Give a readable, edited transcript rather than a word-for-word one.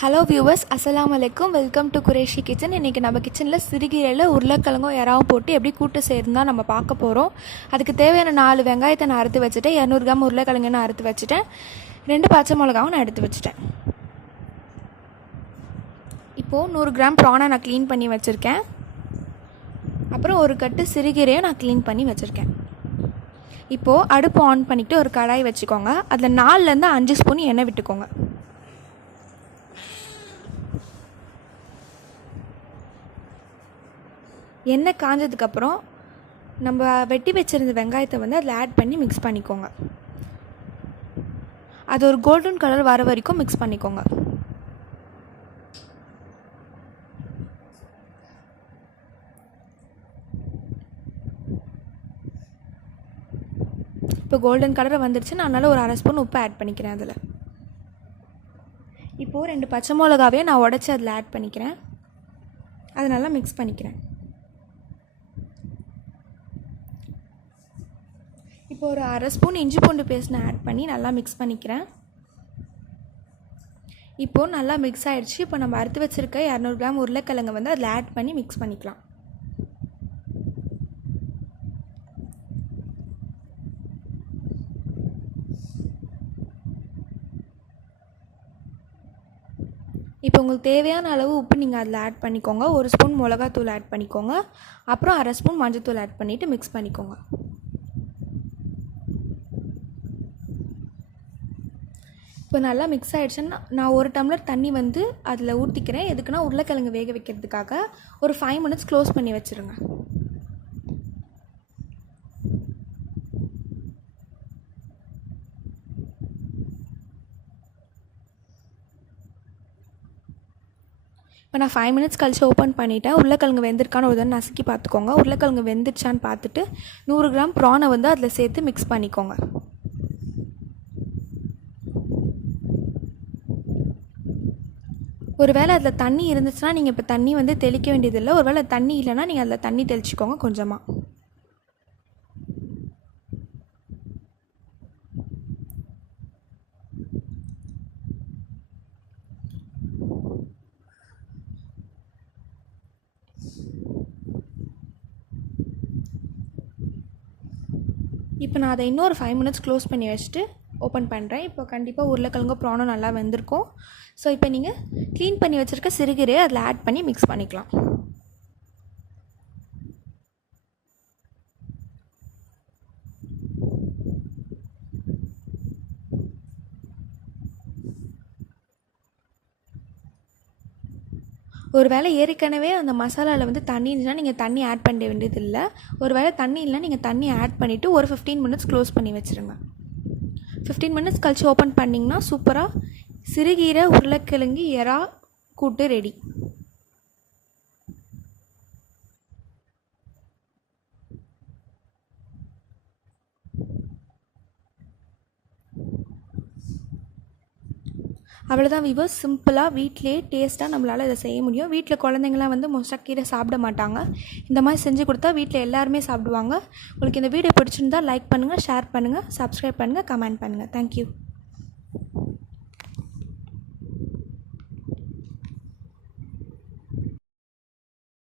Hello viewers, அஸ்ஸலாமு அலைக்கும். Welcome to Qureshi kitchen. இன்றைக்கி நம்ம கிச்சனில் சிறுகீரையில் உருளைக்கிழங்கும் இறாவும் போட்டு எப்படி கூட்டு செய்யணும் தான் நம்ம பார்க்க போகிறோம். அதுக்கு தேவையான 4 வெங்காயத்தை நான் அறுத்து வச்சுட்டேன். 200 கிராம் உருளைக்கிழங்கு நான் அறுத்து வச்சுட்டேன். 2 பச்சை மிளகாவும் நான் எடுத்து வச்சுட்டேன். இப்போது 100 கிராம் ப்ரானை நான் க்ளீன் பண்ணி வச்சுருக்கேன். அப்புறம் ஒரு கட்டு சிறுகீரையும் நான் க்ளீன் பண்ணி வச்சுருக்கேன். இப்போது அடுப்பு ஆன் பண்ணிவிட்டு ஒரு கடாய் வச்சுக்கோங்க. அதில் 4லேருந்து 5 ஸ்பூன் எண்ணெய் விட்டுக்கோங்க. எண்ணெய் காஞ்சதுக்கப்புறம் நம்ம வெட்டி வச்சுருந்த வெங்காயத்தை வந்து அதில் ஆட் பண்ணி மிக்ஸ் பண்ணிக்கோங்க. அது ஒரு கோல்டன் கலர் வர வரைக்கும் மிக்ஸ் பண்ணிக்கோங்க. இப்போ கோல்டன் கலர் வந்துடுச்சு. நான் அதனால் ஒரு 1/2 ஸ்பூன் உப்பு ஆட் பண்ணிக்கிறேன். அதில் இப்போது 2 பச்சை மிளகாவே நான் உடச்சி அதில் ஆட் பண்ணிக்கிறேன். அதை நல்லா மிக்ஸ் பண்ணிக்கிறேன். இப்போ ஒரு 1/2 ஸ்பூன் இஞ்சி பூண்டு பேஸ்ட் நான் ஆட் பண்ணி நல்லா மிக்ஸ் பண்ணிக்கிறேன். இப்போது நல்லா மிக்ஸ் ஆகிடுச்சு. இப்போ நம்ம அறுத்து வச்சுருக்க 200 கிராம் உருளைக்கிழங்கு வந்து அதில் ஆட் பண்ணி மிக்ஸ் பண்ணிக்கலாம். இப்போ உங்களுக்கு தேவையான அளவு உப்பு நீங்கள் அதில் ஆட் பண்ணிக்கோங்க. 1 ஸ்பூன் மிளகாத்தூள் ஆட் பண்ணிக்கோங்க. அப்புறம் 1/2 ஸ்பூன் மஞ்சள்தூள் ஆட் பண்ணிவிட்டு மிக்ஸ் பண்ணிக்கோங்க. இப்போ நல்லா மிக்ஸ் ஆகிடுச்சுன்னா நான் 1 டம்ளர் தண்ணி வந்து அதில் ஊற்றிக்கிறேன். எதுக்குன்னா உருளைக்கிழங்கு வேக வைக்கிறதுக்காக. ஒரு 5 மினிட்ஸ் க்ளோஸ் பண்ணி வச்சுருங்க. இப்போ நான் 5 மினிட்ஸ் கழிச்சு ஓப்பன் பண்ணிவிட்டேன். உருளைக்கிழங்கு வெந்திருக்கான்னு ஒரு தடவை நசுக்கி பார்த்துக்கோங்க. உருளைக்கிழங்கு வெந்துருச்சான்னு பார்த்துட்டு 100 கிராம் ப்ரானை வந்து அதில் சேர்த்து மிக்ஸ் பண்ணிக்கோங்க. ஒரு வேளை அதில் தண்ணி இருந்துச்சுன்னா நீங்கள் இப்போ தண்ணி வந்து தெளிக்க வேண்டியதில்லை. ஒரு வேளை தண்ணி இல்லைன்னா நீங்கள் அதில் தண்ணி தெளிச்சிக்கோங்க கொஞ்சமாக. இப்போ நான் அதை இன்னொரு 5 மினிட்ஸ் க்ளோஸ் பண்ணி வச்சுட்டு ஓப்பன் பண்ணுறேன். இப்போ கண்டிப்பாக உருளைக்கிழங்கு ப்ரானும் நல்லா வெந்திருக்கும். ஸோ இப்போ நீங்கள் க்ளீன் பண்ணி வச்சுருக்க சிறுகீரையை அதில் ஆட் பண்ணி மிக்ஸ் பண்ணிக்கலாம். ஒரு வேளை ஏற்கனவே அந்த மசாலாவில் வந்து தண்ணி இருந்துச்சுன்னா நீங்கள் தண்ணி ஆட் பண்ண வேண்டியதில்லை. ஒரு வேளை தண்ணி இல்லைனா நீங்கள் தண்ணி ஆட் பண்ணிவிட்டு ஒரு 15 மினிட்ஸ் க்ளோஸ் பண்ணி வச்சுருங்க. 15 மினிட்ஸ் கழிச்சு ஓப்பன் பண்ணிங்கன்னா சூப்பராக சிறுகீரை உருளைக்கிழங்கு எறா கூட்டு ரெடி. அவ்வளோதான் வியூவர்ஸ். சிம்பிளாக வீட்டிலேயே டேஸ்ட்டாக நம்மளால் இதை செய்ய முடியும். வீட்டில் குழந்தைங்களாம் வந்து மோஸ்ட்டாக கீரை சாப்பிட மாட்டாங்க. இந்த மாதிரி செஞ்சு கொடுத்தா வீட்டில் எல்லாருமே சாப்பிடுவாங்க. உங்களுக்கு இந்த வீடியோ பிடிச்சிருந்தால் லைக் பண்ணுங்கள், ஷேர் பண்ணுங்கள், சப்ஸ்கிரைப் பண்ணுங்கள், கமெண்ட் பண்ணுங்கள். தேங்க்யூ.